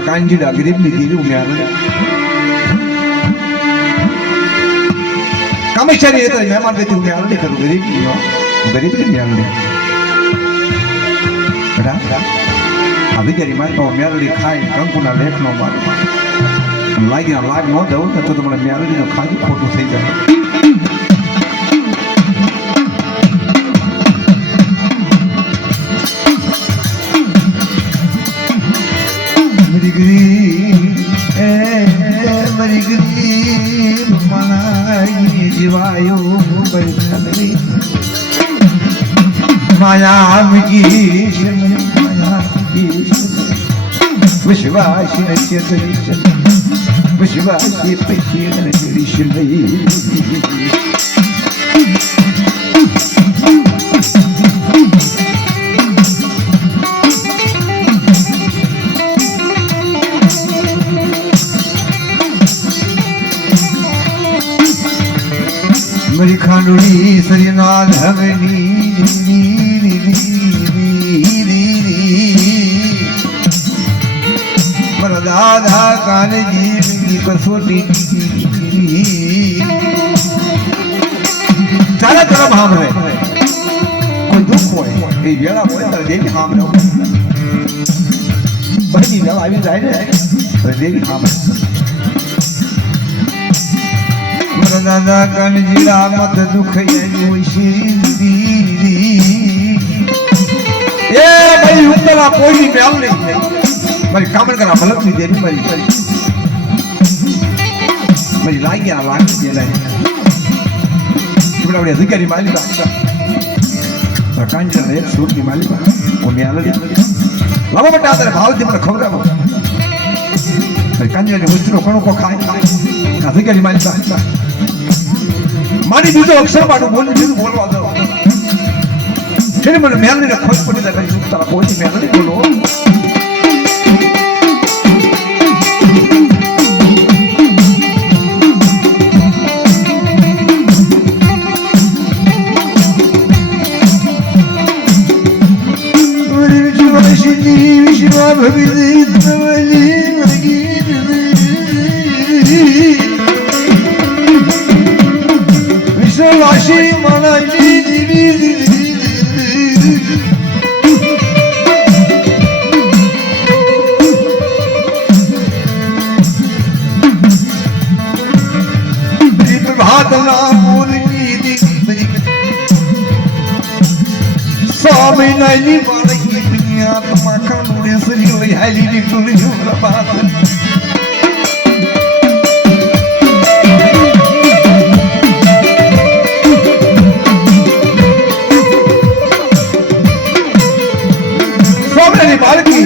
કાંજીડા ગરીબની દેવી ઉમ્યા કામેશ્વરી તો મહેમાન ગતિ ઉમ્યા નહીં કરું ગરીબની મ્યાલડી અધિકારી મારી તો મ્યાલડી ખાઈ કંકુના લેખનો મારો લાગ્યા લાગ ન દઉં તો તમને મ્યાલડીનો ખાલી ખોટું થઈ જાય माया विश्वासी विश्वासी मेरी खांडुड़ी सरिनाल हवनी दादा कान जी कसोटी चारा तरफ हम रहे कोई दुख होए ये वेला होए तर देवी हम रहो बड़ी वेला આવી જાય ને તો દેવી हम मर दादा कान जीड़ा मत दुख ये जोशी ये भाई उतरा कोई मेल नहीं मेरी कामन करा भलक नहीं देनी मेरी लागी आ लागी दे लाई बड़ा अधिकारी मालिक का कांजर एक सूट की मालिक को न्यायालय लावा बटा तेरे भाव जी મને ખબર આવો मेरी कांजर ने मुझको कोण को खाए अधिकारी मालिक मारी बीजो अक्षर पाडू बोल बीजो बोलवा दो फिर મને ન્યાયાલય ને ખોજ પડી જાય ભાઈ તારા કોઈ ન્યાયાલય બોલો विश्वासी माना प्रभात ना बोल स्वामी नहीं माना तुम्हारा मुड़े सरी हुई हाली निकली प्रभात बालकी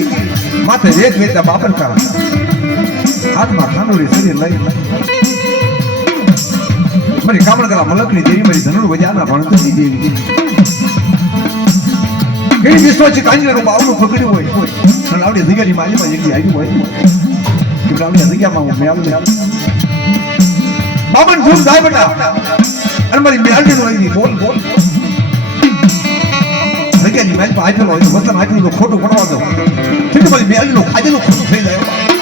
माते वेद वेद बापर का हाथ में खानोरी सरी लई मेरी कामण करा मलकनी देवी मेरी धनुर बजाना भणतनी देवी केडी विश्वाची कांजी रो बावनो पकड्यो होय અને આવડી જગ્યાની માલીમાં જગ્યા આવી હોય કે આવડી જગ્યામાં હું મેલ બાબન ફૂલ જાય બેટા અને મારી મેલડી હોય બોલ બોલ જગ્યાની મેલ પર આટલો હોય મતલબ આટલું તો ખોટું પડવા દો ઠીક મારી મેલડીનો ખાજેલો ખોટું થઈ જાય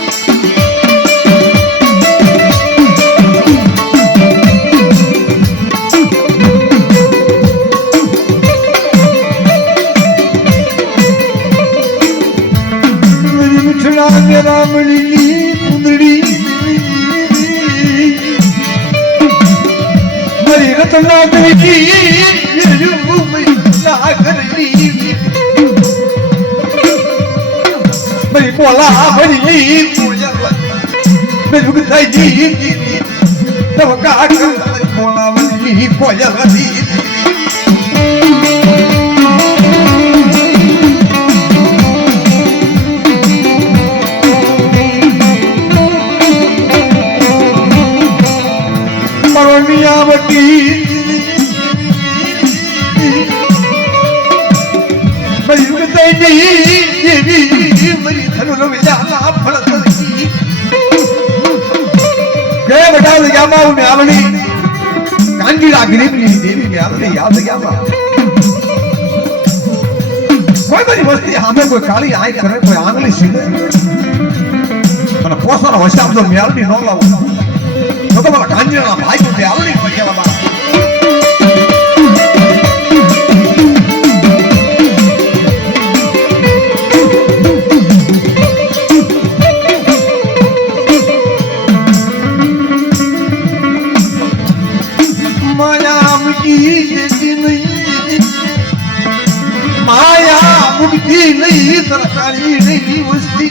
रामली कुंदड़ी मरी रतना देवी मरी बोला बड़ी मेरी बुखाई जी तब का बोला बड़ी कोयल दी मियावती मरी बताई देवी मरी धनुर विजाना फलती के बेटा लगा मां में आवली कांजी रागनी देवी में आवली याद गया मां कोई बड़ी वस्ती हमें कोई काली आंख करे कोई आंगली सीधे સારો હોશિયાર તો મેલડી નો લાવો તો મારા કાંજીના ભાઈ તો તે આવડી કેવા બા માયા મુક્તિ નહીં સરકારી નહીં વસ્તી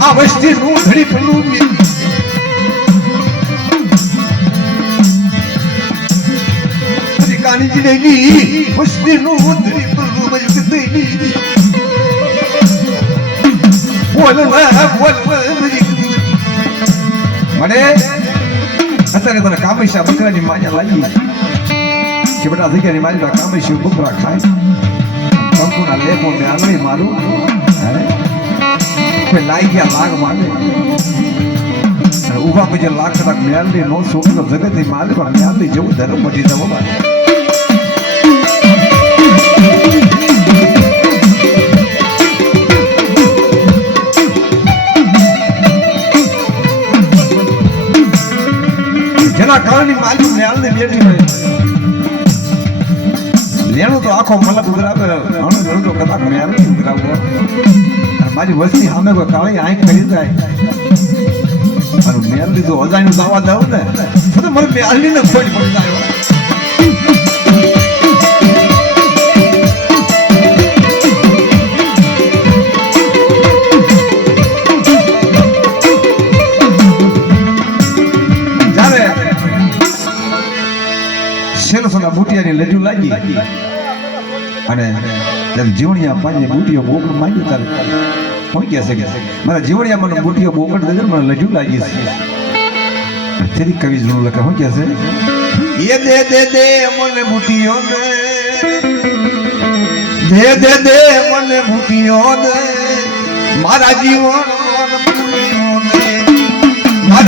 આ વસ્તી નું ધડી પેલું કાની નહીં વસ્તી નું ધડી પેલું બોલ મને અત્યારે તને કામેશા બકરાની માયા લાગી કે બેટા જગ્યાની મારી કામેશી બકરા ખાય કંકુના લેપો ને આંગળી મારું કોઈ લાઈ ગયા લાગ મારે ઉભા પછી લાખ તક મેલડી નો છોકરો જગતની માલિક મેલડી જેવું ધર્મ મટી જવો જેના કારણે માલિક મેલડી બેઠી હોય લેણું તો આખો મલક ઉતરાવે લેણું તો કદાચ મેલડી ઉતરાવો મારી વસ્તી સામે કોઈ કાળી આંખ કરી જાય અને મેલડી તો અજાણ્યું દાવા દઉં ને તો મને મેલડી ને ખોટ પડી જાય બુટિયાની લજુ લાગી અને જીવણિયા પાણી બુટીઓ બોકડ માંગી તારે કોણ કહે છે મારા જીવણિયા મને બુટીઓ બોકડ દેજે મને લજુ લાગી છે તેરી કવિ જરૂર લખે શું કહે છે એ દે દે દે મને બુટીઓ દે દે દે મને બુટીઓ દે મારા જીવન મારા